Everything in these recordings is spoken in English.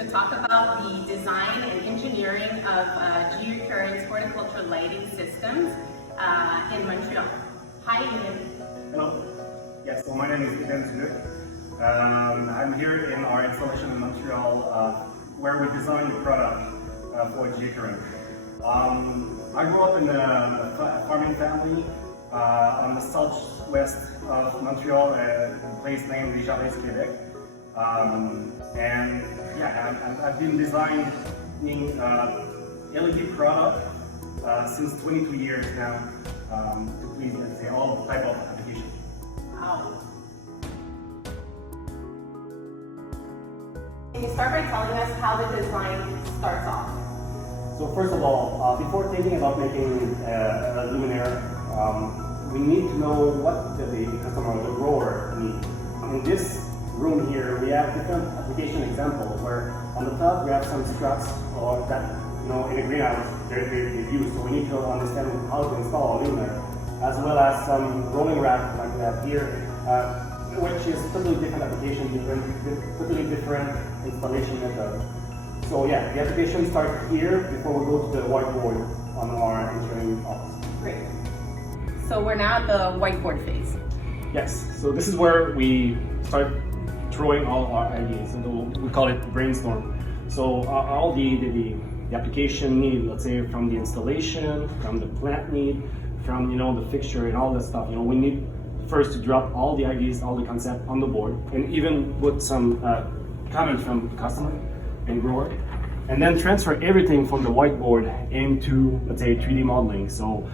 to talk about the design and engineering of GE Current's horticultural lighting systems in Montreal. Hi, Ian. Hello. Yes, so my name is Ian. I'm here in our installation in Montreal where we design the product for GE Current. I grew up in a farming family on the southwest of Montreal, a place named Desjardins, Quebec. And yeah, I've been designing LED product since 22 years now to please, let's say, all type of applications. Wow. Can you start by telling us how the design starts off? So first of all, before thinking about making a luminaire, we need to know what the customer or the grower needs. In this room here, we have different application examples where on the top we have some struts or that, in a greenhouse they're used. So we need to understand how to install a luminaire, as well as some rolling rack like we have here, which is totally different application, totally different installation method. So yeah, the application starts here before we go to the whiteboard on our engineering office. Great. So we're now at the whiteboard phase. Yes, so this is where we start drawing all our ideas. So we call it brainstorm. So all the application need, let's say from the installation, from the plant need, from the fixture and all that stuff. We need first to drop all the ideas, all the concept on the board, and even put some comments from the customer and grower, and then transfer everything from the whiteboard into, let's say, 3D modeling. So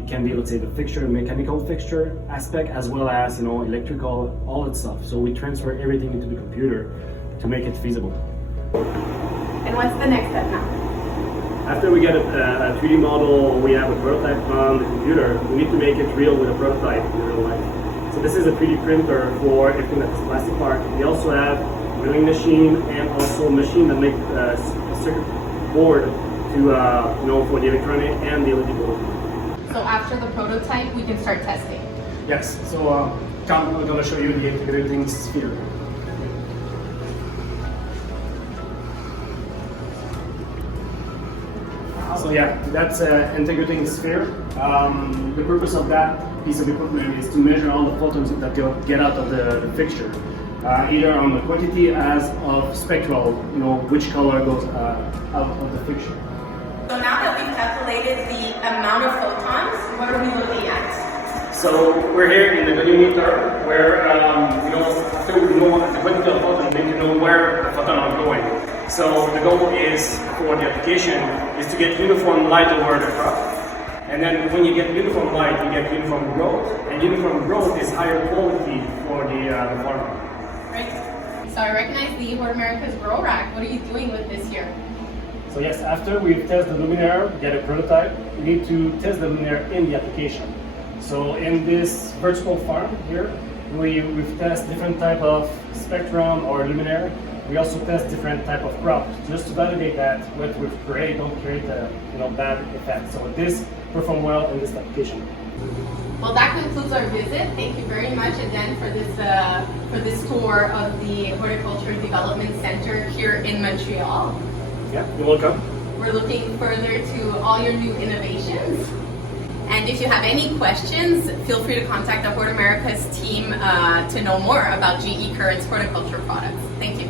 it can be, let's say, the fixture, mechanical fixture aspect, as well as electrical, all that stuff. So we transfer everything into the computer to make it feasible. And what's the next step now? After we get a 3D model, we have a prototype on the computer, we need to make it real with a prototype in real life. So this is a 3D printer for everything that's plastic part. We also have a milling machine and also a machine that makes a circuit board to, for the electronic and the LED board. So after the prototype, we can start testing. Yes, so I'm going to show you the integrating sphere. So yeah, that's integrating sphere. The purpose of that piece of equipment is to measure all the photons that get out of the fixture, either on the quantity as of spectral, which color goes out of the fixture. So now that we've calculated the amount of photons, what are we looking at? So we're here in the volumeter where, after we know the quantity of photons, we need to know where the photons are going. So the goal is, for the application, is to get uniform light over the crop. And then when you get uniform light, you get uniform growth. And uniform growth is higher quality for the farmer. Right. So I recognize the Hort America's Grow Rack. What are you doing with this here? So yes, after we've tested the luminaire, get a prototype, we need to test the luminaire in the application. So in this virtual farm here, we've tested different type of spectrum or luminaire. We also test different type of crop just to validate that what we've created don't create a bad effect. So this performed well in this application. Well, that concludes our visit. Thank you very much, Eden, for this tour of the Horticulture Development Center here in Montreal. Yeah, you're welcome. We're looking further to all your new innovations. And if you have any questions, feel free to contact the Hort America's team to know more about GE Current's horticulture products. Thank you.